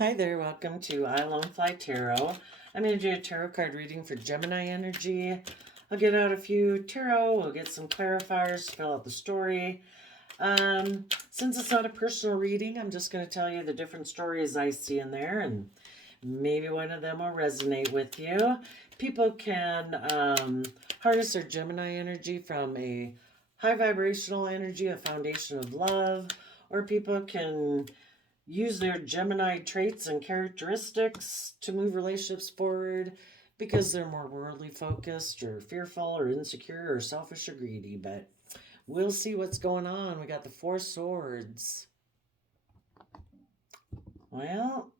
Hi there, welcome to I Alone Fly Tarot. I'm going to do a tarot card reading for Gemini energy. I'll get out a few tarot, we'll get some clarifiers to fill out the story. Since it's not a personal reading, I'm just going to tell you the different stories I see in there, and maybe one of them will resonate with you. People can harness their Gemini energy from a high vibrational energy, a foundation of love, or people can use their Gemini traits and characteristics to move relationships forward because they're more worldly focused or fearful or insecure or selfish or greedy. But we'll see what's going on. We got the Four Swords. Well,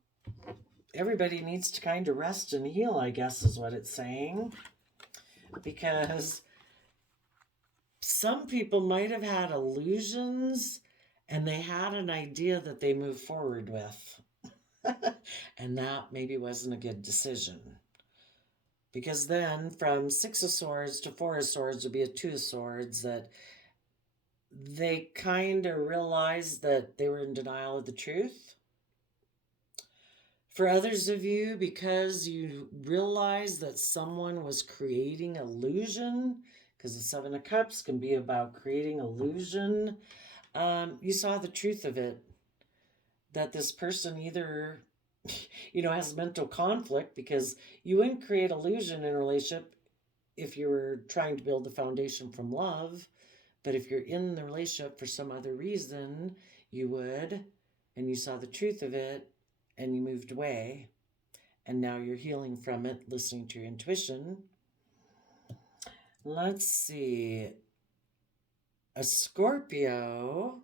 everybody needs to kind of rest and heal, I guess is what it's saying. Because some people might have had illusions and they had an idea that they moved forward with. And that maybe wasn't a good decision. Because then from Six of Swords to Four of Swords would be a Two of Swords, that they kind of realized that they were in denial of the truth. For others of you, because you realized that someone was creating illusion, because the Seven of Cups can be about creating illusion, you saw the truth of it, that this person either has mental conflict, because you wouldn't create illusion in a relationship if you were trying to build the foundation from love. But if you're in the relationship for some other reason, you would, and you saw the truth of it, and you moved away, and now you're healing from it, listening to your intuition. Let's see. A Scorpio.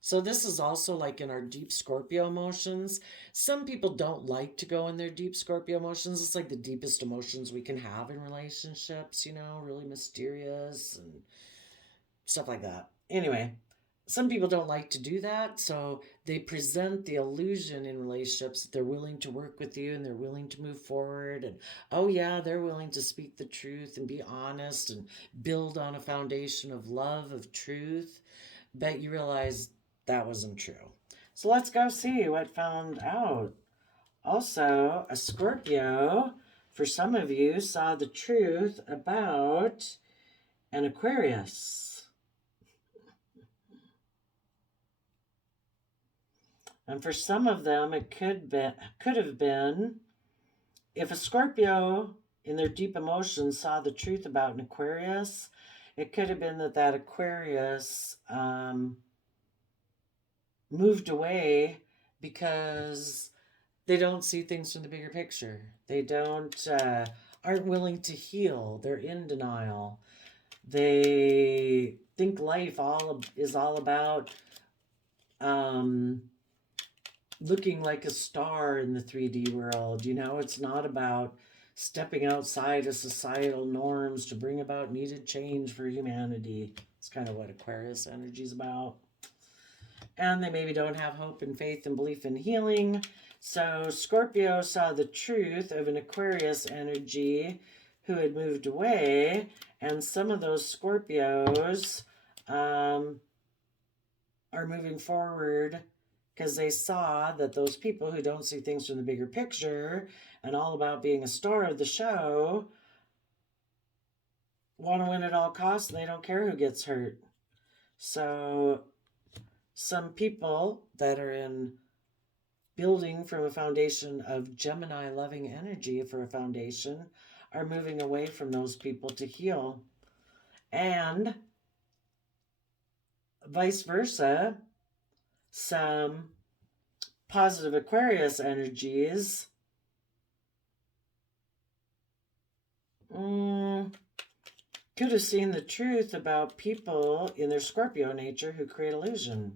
So this is also like in our deep Scorpio emotions. Some people don't like to go in their deep Scorpio emotions. It's like the deepest emotions we can have in relationships, really mysterious and stuff like that. Anyway, some people don't like to do that, so they present the illusion in relationships that they're willing to work with you and they're willing to move forward, and oh yeah, they're willing to speak the truth and be honest and build on a foundation of love, of truth. But you realize that wasn't true. So let's go see what found out. Also, a Scorpio, for some of you, saw the truth about an Aquarius. And for some of them, it could have been, if a Scorpio in their deep emotions saw the truth about an Aquarius, it could have been that Aquarius moved away because they don't see things from the bigger picture. They aren't willing to heal. They're in denial. They think life is all about looking like a star in the 3D world. It's not about stepping outside of societal norms to bring about needed change for humanity. It's kind of what Aquarius energy is about. And they maybe don't have hope and faith and belief in healing. So Scorpio saw the truth of an Aquarius energy who had moved away, and some of those Scorpios are moving forward because they saw that those people who don't see things from the bigger picture and all about being a star of the show want to win at all costs, and they don't care who gets hurt. So some people that are in building from a foundation of Gemini loving energy for a foundation are moving away from those people to heal. And vice versa, some positive Aquarius energies could have seen the truth about people in their Scorpio nature who create illusion.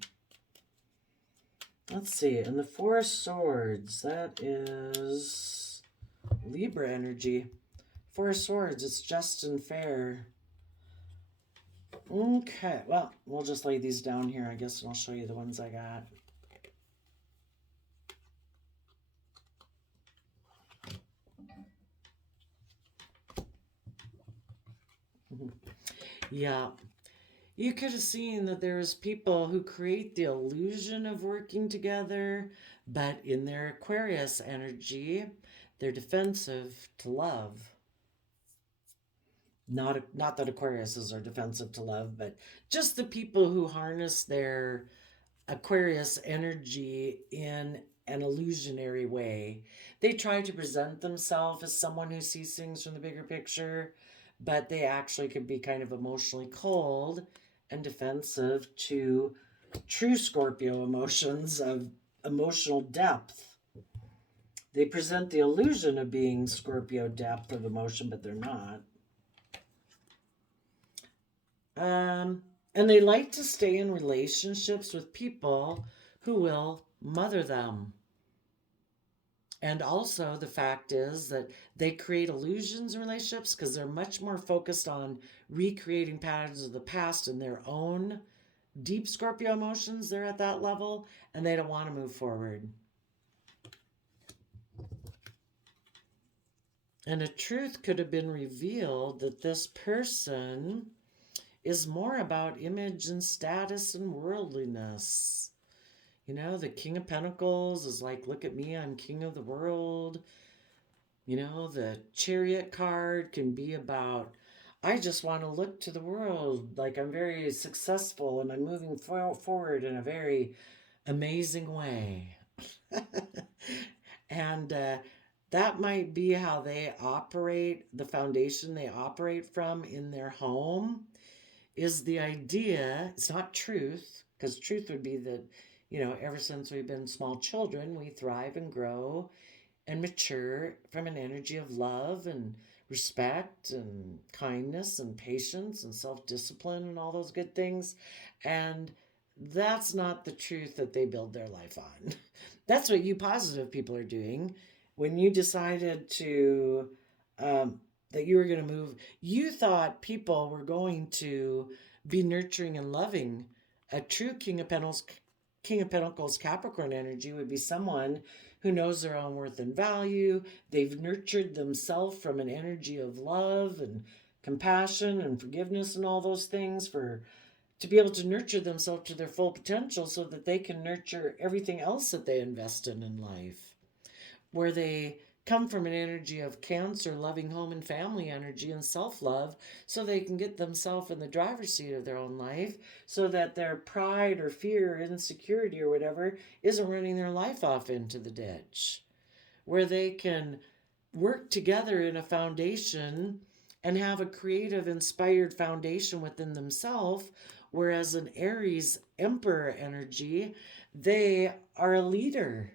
Let's see, and the Four of Swords, that is Libra energy. Four of Swords, it's just and fair. Okay, well, we'll just lay these down here, I guess, and I'll show you the ones I got. Yeah. you could have seen that there's people who create the illusion of working together, but in their Aquarius energy, they're defensive to love. Not that Aquariuses are defensive to love, but just the people who harness their Aquarius energy in an illusionary way. They try to present themselves as someone who sees things from the bigger picture, but they actually could be kind of emotionally cold and defensive to true Scorpio emotions of emotional depth. They present the illusion of being Scorpio depth of emotion, but they're not. And they like to stay in relationships with people who will mother them. And also, the fact is that they create illusions in relationships because they're much more focused on recreating patterns of the past in their own deep Scorpio emotions. They're at that level and they don't want to move forward. And a truth could have been revealed that this person is more about image and status and worldliness. You know, the King of Pentacles is like, look at me, I'm king of the world. You know, the Chariot card can be about, I just want to look to the world like I'm very successful and I'm moving forward in a very amazing way. And that might be how they operate, the foundation they operate from in their home is the idea. It's not truth, because truth would be that, you know, ever since we've been small children, we thrive and grow and mature from an energy of love and respect and kindness and patience and self-discipline and all those good things. And that's not the truth that they build their life on. That's what you positive people are doing. When you decided to that you were going to move, you thought people were going to be nurturing and loving. A true King of Pentacles Capricorn energy would be someone who knows their own worth and value. They've nurtured themselves from an energy of love and compassion and forgiveness and all those things to be able to nurture themselves to their full potential so that they can nurture everything else that they invest in life. Where they come from an energy of Cancer, loving home and family energy and self-love, so they can get themselves in the driver's seat of their own life so that their pride or fear or insecurity or whatever isn't running their life off into the ditch. Where they can work together in a foundation and have a creative, inspired foundation within themselves, whereas an Aries Emperor energy, they are a leader.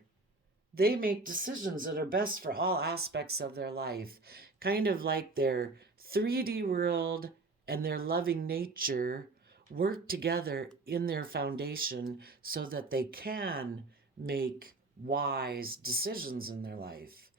They make decisions that are best for all aspects of their life, kind of like their 3D world and their loving nature work together in their foundation so that they can make wise decisions in their life.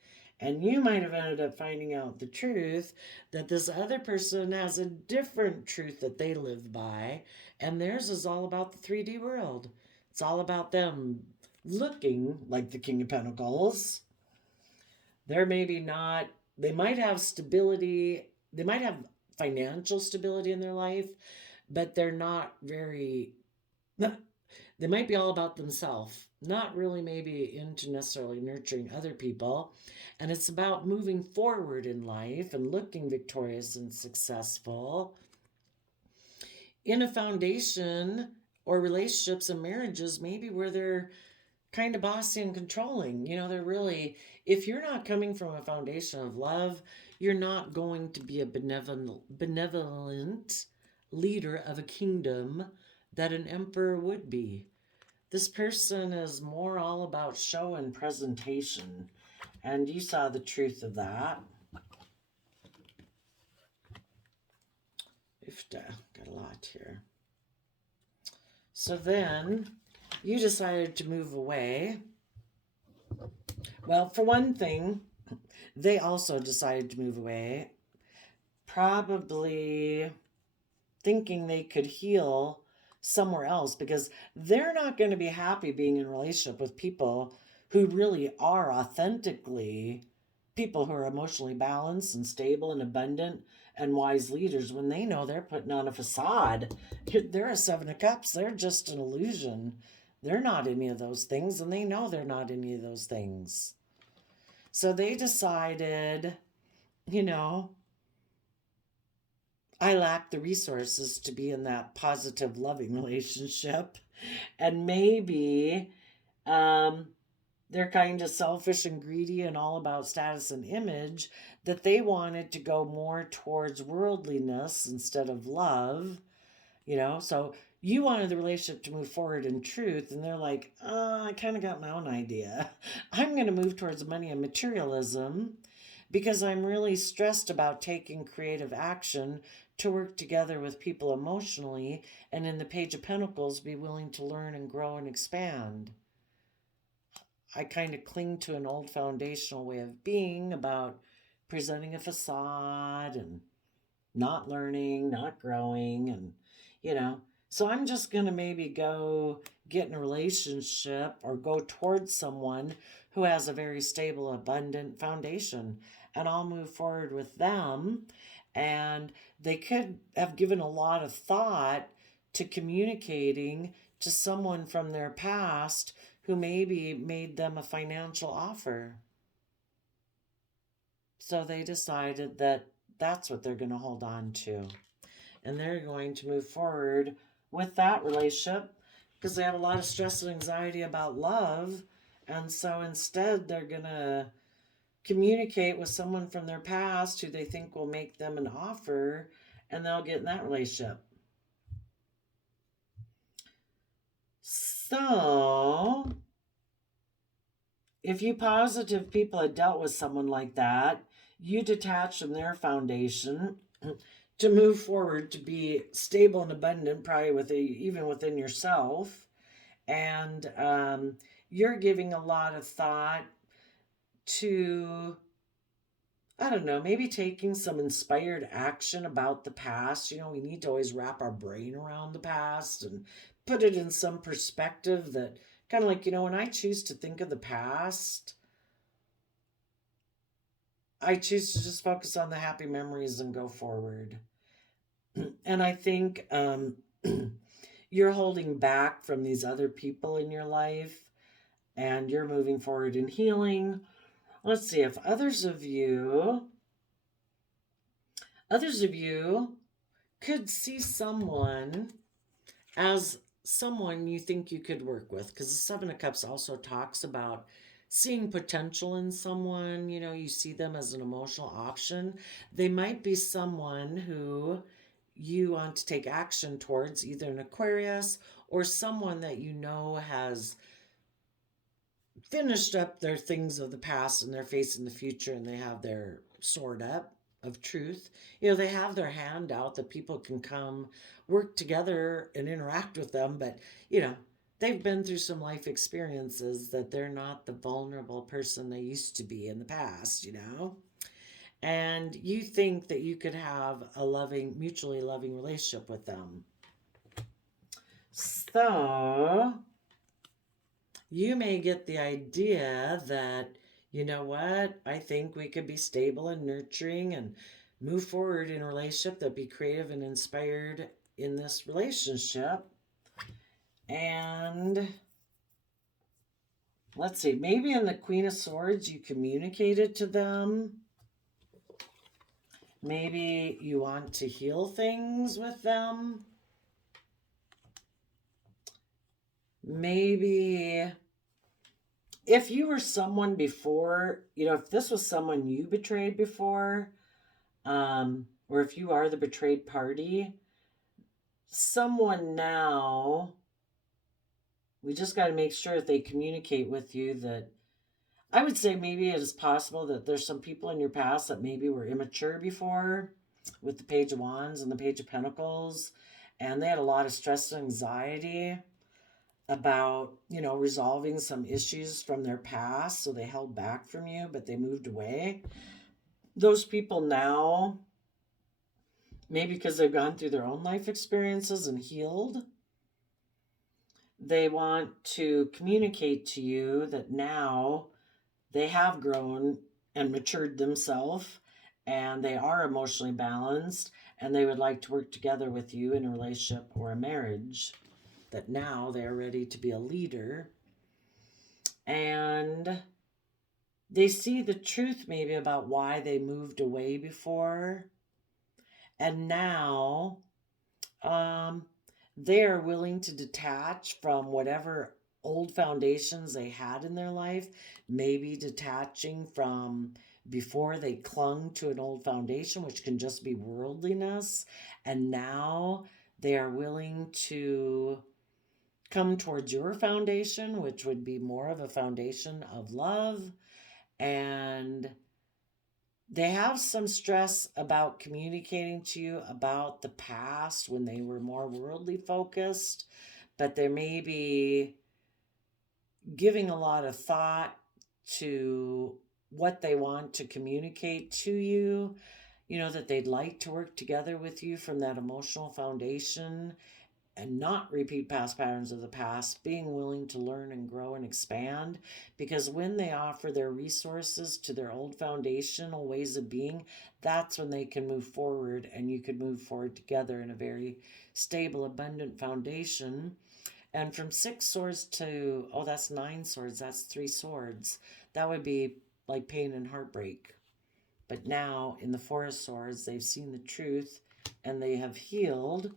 And you might have ended up finding out the truth that this other person has a different truth that they live by, and theirs is all about the 3D world. It's all about them looking like the King of Pentacles. They're maybe not, they might have stability, they might have financial stability in their life, but they're not very, they might be all about themselves, not really maybe into necessarily nurturing other people. And it's about moving forward in life and looking victorious and successful in a foundation or relationships and marriages, maybe where they're kind of bossy and controlling. You know, they're really, if you're not coming from a foundation of love, you're not going to be a benevolent leader of a kingdom that an emperor would be. This person is more all about show and presentation. And you saw the truth of that. Got a lot here. So then you decided to move away. Well, for one thing, they also decided to move away, probably thinking they could heal somewhere else, because they're not going to be happy being in a relationship with people who really are authentically people who are emotionally balanced and stable and abundant and wise leaders when they know they're putting on a facade. They're a Seven of Cups. They're just an illusion. They're not any of those things, and they know they're not any of those things. So they decided, you know, I lack the resources to be in that positive, loving relationship. And maybe they're kind of selfish and greedy and all about status and image, that they wanted to go more towards worldliness instead of love, So you wanted the relationship to move forward in truth, and they're like, I kind of got my own idea. I'm going to move towards money and materialism because I'm really stressed about taking creative action to work together with people emotionally, and in the Page of Pentacles, be willing to learn and grow and expand. I kind of cling to an old foundational way of being about presenting a facade and not learning, not growing, and so I'm just going to maybe go get in a relationship or go towards someone who has a very stable, abundant foundation, and I'll move forward with them. And they could have given a lot of thought to communicating to someone from their past who maybe made them a financial offer. So they decided that that's what they're going to hold on to. And they're going to move forward with that relationship because they have a lot of stress and anxiety about love. And so instead, they're going to communicate with someone from their past who they think will make them an offer, and they'll get in that relationship. So if you positive people had dealt with someone like that, you detach from their foundation to move forward, to be stable and abundant, probably even within yourself. And you're giving a lot of thought to, I don't know, maybe taking some inspired action about the past. We need to always wrap our brain around the past and put it in some perspective that kind of like, when I choose to think of the past, I choose to just focus on the happy memories and go forward. And I think you're holding back from these other people in your life, and you're moving forward in healing. Let's see if others of you could see someone as someone you think you could work with, because the Seven of Cups also talks about seeing potential in someone. You see them as an emotional option. They might be someone who you want to take action towards, either an Aquarius or someone that has finished up their things of the past and they're facing the future, and they have their sword up of truth. They have their hand out that people can come work together and interact with them, but they've been through some life experiences that they're not the vulnerable person they used to be in the past. And you think that you could have a mutually loving relationship with them. So you may get the idea that, I think we could be stable and nurturing and move forward in a relationship, that be creative and inspired in this relationship. And let's see, maybe in the Queen of Swords, you communicated to them. Maybe you want to heal things with them. Maybe if you were someone before, if this was someone you betrayed before, or if you are the betrayed party, someone now, we just got to make sure that they communicate with you that, I would say maybe it is possible that there's some people in your past that maybe were immature before, with the Page of Wands and the Page of Pentacles, and they had a lot of stress and anxiety about, resolving some issues from their past, so they held back from you, but they moved away. Those people now, maybe because they've gone through their own life experiences and healed, they want to communicate to you that now they have grown and matured themselves, and they are emotionally balanced, and they would like to work together with you in a relationship or a marriage, that now they're ready to be a leader. And they see the truth maybe about why they moved away before, and now they're willing to detach from whatever old foundations they had in their life, maybe detaching from before they clung to an old foundation, which can just be worldliness, and now they are willing to come towards your foundation, which would be more of a foundation of love. And they have some stress about communicating to you about the past when they were more worldly focused, but they may be giving a lot of thought to what they want to communicate to you, that they'd like to work together with you from that emotional foundation and not repeat past patterns of the past, being willing to learn and grow and expand. Because when they offer their resources to their old foundational ways of being, that's when they can move forward, and you could move forward together in a very stable, abundant foundation. And from 6 swords to, oh, that's 9 swords, that's 3 swords. That would be like pain and heartbreak. But now in the 4 of swords, they've seen the truth and they have healed.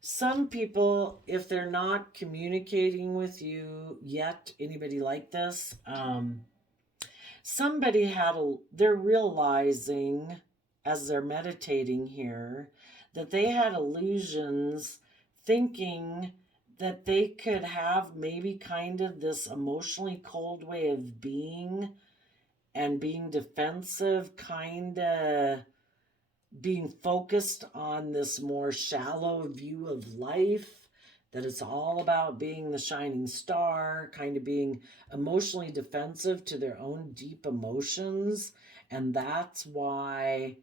Some people, if they're not communicating with you yet, anybody like this, somebody they're realizing as they're meditating here that they had illusions, thinking that they could have maybe kind of this emotionally cold way of being and being defensive, kind of being focused on this more shallow view of life, that it's all about being the shining star, kind of being emotionally defensive to their own deep emotions. And that's why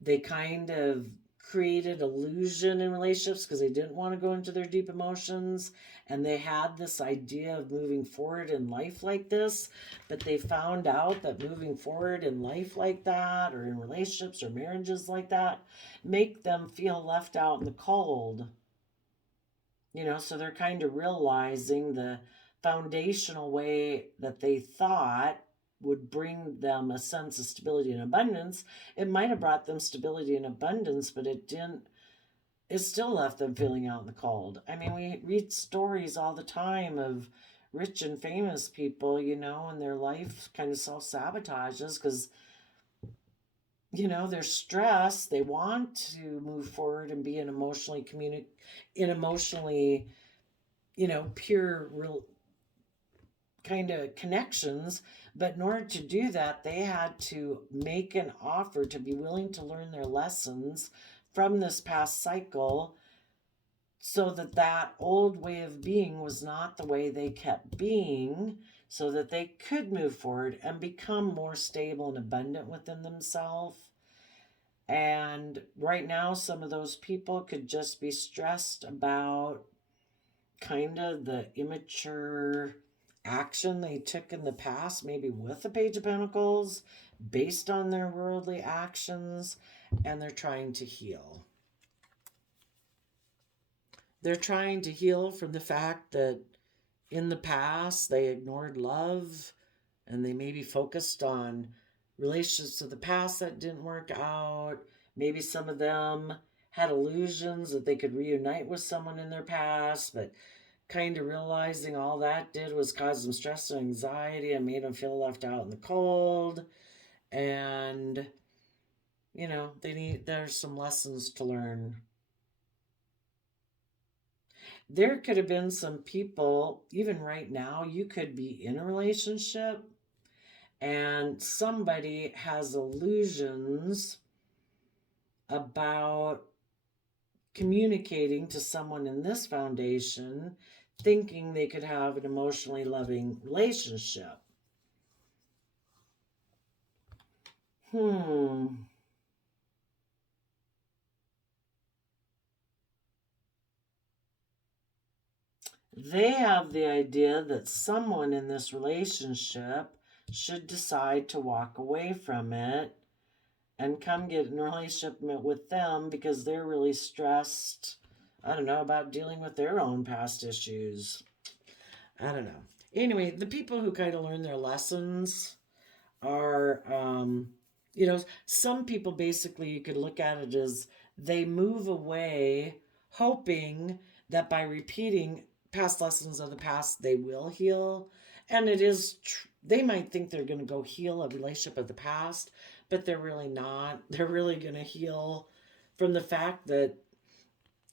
they kind of created illusion in relationships, because they didn't want to go into their deep emotions, and they had this idea of moving forward in life like this, but they found out that moving forward in life like that, or in relationships or marriages like that, make them feel left out in the cold. So they're kind of realizing the foundational way that they thought would bring them a sense of stability and abundance. It might have brought them stability and abundance, but it didn't. It still left them feeling out in the cold. I mean, we read stories all the time of rich and famous people, and their life kind of self-sabotages because, they're stressed. They want to move forward and be in emotionally pure, real kind of connections. But in order to do that, they had to make an offer to be willing to learn their lessons from this past cycle, so that that old way of being was not the way they kept being, so that they could move forward and become more stable and abundant within themselves. And right now, some of those people could just be stressed about kind of the immature action they took in the past, maybe with the Page of Pentacles, based on their worldly actions, and they're trying to heal. They're trying to heal from the fact that in the past they ignored love, and they maybe focused on relationships of the past that didn't work out. Maybe some of them had illusions that they could reunite with someone in their past, but kind of realizing all that did was cause them stress and anxiety and made them feel left out in the cold. And, there's some lessons to learn. There could have been some people, even right now, you could be in a relationship and somebody has illusions about communicating to someone in this foundation, thinking they could have an emotionally loving relationship. They have the idea that someone in this relationship should decide to walk away from it and come get in a relationship with them because they're really stressed, I don't know, about dealing with their own past issues. I don't know. Anyway, the people who kind of learn their lessons are, some people basically you could look at it as they move away hoping that by repeating past lessons of the past, they will heal. And it is, they might think they're going to go heal a relationship of the past, but they're really not. They're really going to heal from the fact that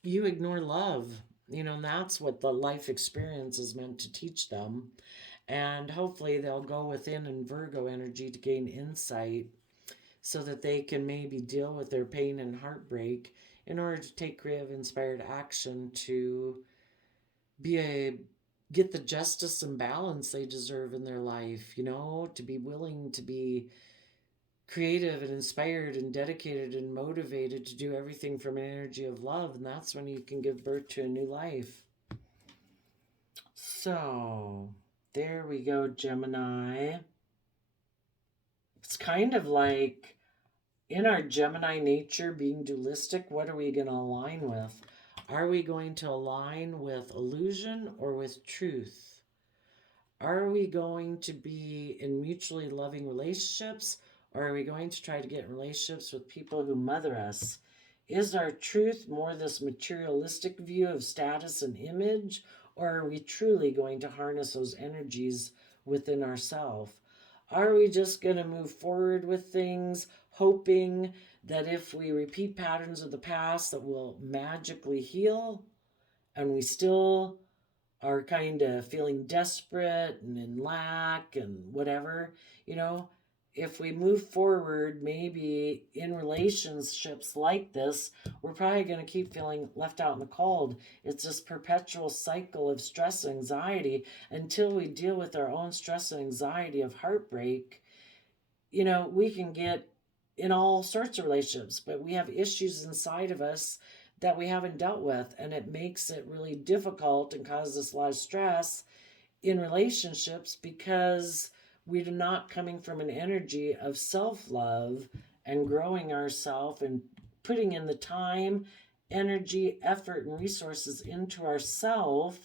you ignore love. And that's what the life experience is meant to teach them. And hopefully they'll go within in Virgo energy to gain insight so that they can maybe deal with their pain and heartbreak in order to take creative, inspired action to get the justice and balance they deserve in their life, to be willing to be creative and inspired and dedicated and motivated to do everything from an energy of love. And that's when you can give birth to a new life. So there we go, Gemini. It's kind of like in our Gemini nature being dualistic, what are we going to align with? Are we going to align with illusion or with truth? Are we going to be in mutually loving relationships, or are we going to try to get in relationships with people who mother us? Is our truth more this materialistic view of status and image, or are we truly going to harness those energies within ourselves? Are we just going to move forward with things, hoping that if we repeat patterns of the past that we'll magically heal, and we still are kind of feeling desperate and in lack and whatever, if we move forward, maybe in relationships like this, we're probably going to keep feeling left out in the cold. It's this perpetual cycle of stress and anxiety until we deal with our own stress and anxiety of heartbreak. We can get in all sorts of relationships, but we have issues inside of us that we haven't dealt with, and it makes it really difficult and causes us a lot of stress in relationships because we're not coming from an energy of self-love and growing ourselves and putting in the time, energy, effort, and resources into ourselves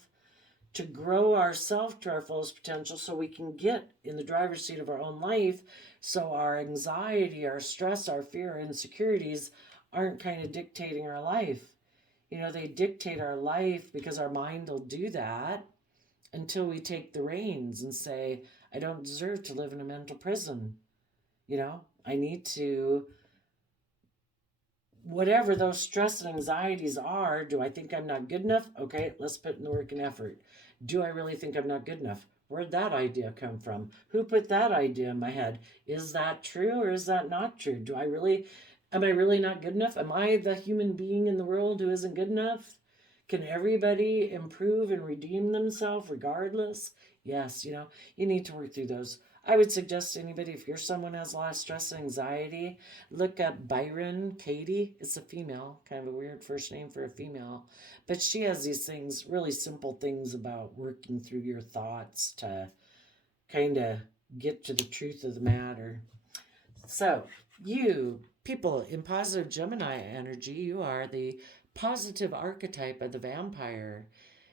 to grow ourselves to our fullest potential so we can get in the driver's seat of our own life, so our anxiety, our stress, our fear, insecurities aren't kind of dictating our life. They dictate our life because our mind will do that until we take the reins and say, I don't deserve to live in a mental prison. I need to, whatever those stress and anxieties are, do I think I'm not good enough? Okay, let's put in the work and effort. Do I really think I'm not good enough? Where'd that idea come from? Who put that idea in my head? Is that true or is that not true? Am I really not good enough? Am I the human being in the world who isn't good enough? Can everybody improve and redeem themselves regardless? Yes, you need to work through those. I would suggest to anybody, if you're someone who has a lot of stress and anxiety, look up Byron Katie. It's a female, kind of a weird first name for a female. But she has these things, really simple things about working through your thoughts to kind of get to the truth of the matter. So, you people in positive Gemini energy, you are the positive archetype of the vampire.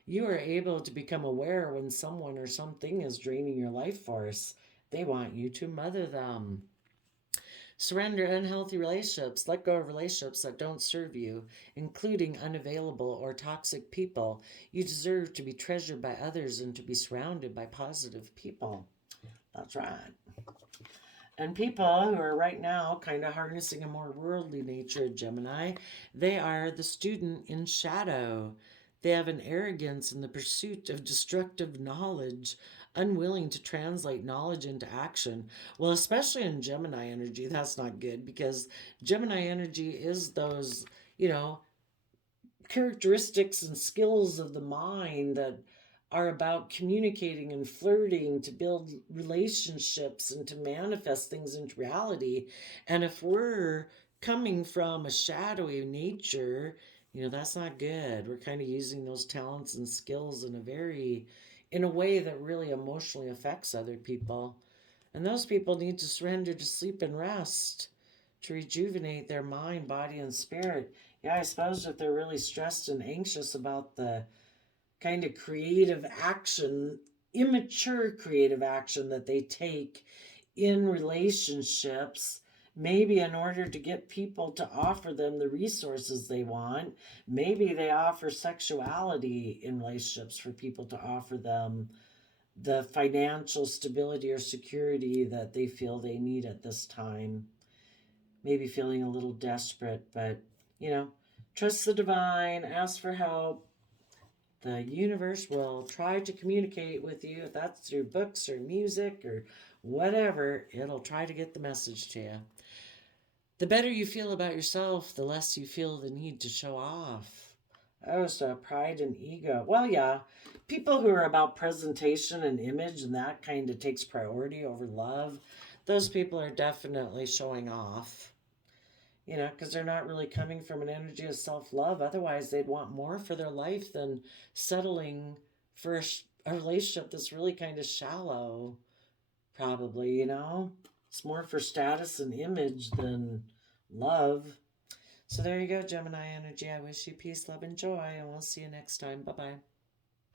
You are able to become aware when someone or something is draining your life force. They want you to mother them. Surrender unhealthy relationships. Let go of relationships that don't serve you, including unavailable or toxic people. You deserve to be treasured by others and to be surrounded by positive people. That's right. And people who are right now kind of harnessing a more worldly nature of Gemini, they are the student in shadow. They have an arrogance in the pursuit of destructive knowledge, unwilling to translate knowledge into action. Well, especially in Gemini energy, that's not good because Gemini energy is those, characteristics and skills of the mind that are about communicating and flirting to build relationships and to manifest things into reality. And if we're coming from a shadowy nature, that's not good. We're kind of using those talents and skills in a way that really emotionally affects other people. And those people need to surrender to sleep and rest to rejuvenate their mind, body, and spirit. Yeah, I suppose if they're really stressed and anxious about the kind of creative action, immature creative action that they take in relationships, maybe in order to get people to offer them the resources they want. Maybe they offer sexuality in relationships for people to offer them the financial stability or security that they feel they need at this time. Maybe feeling a little desperate, but trust the divine, ask for help. The universe will try to communicate with you. If that's through books or music or whatever, it'll try to get the message to you. The better you feel about yourself, the less you feel the need to show off. Oh, so pride and ego. Well, yeah, people who are about presentation and image and that kind of takes priority over love, those people are definitely showing off. Because they're not really coming from an energy of self love. Otherwise, they'd want more for their life than settling for a relationship that's really kind of shallow, probably, It's more for status and image than love. So there you go, Gemini energy. I wish you peace, love, and joy, and we'll see you next time. Bye bye.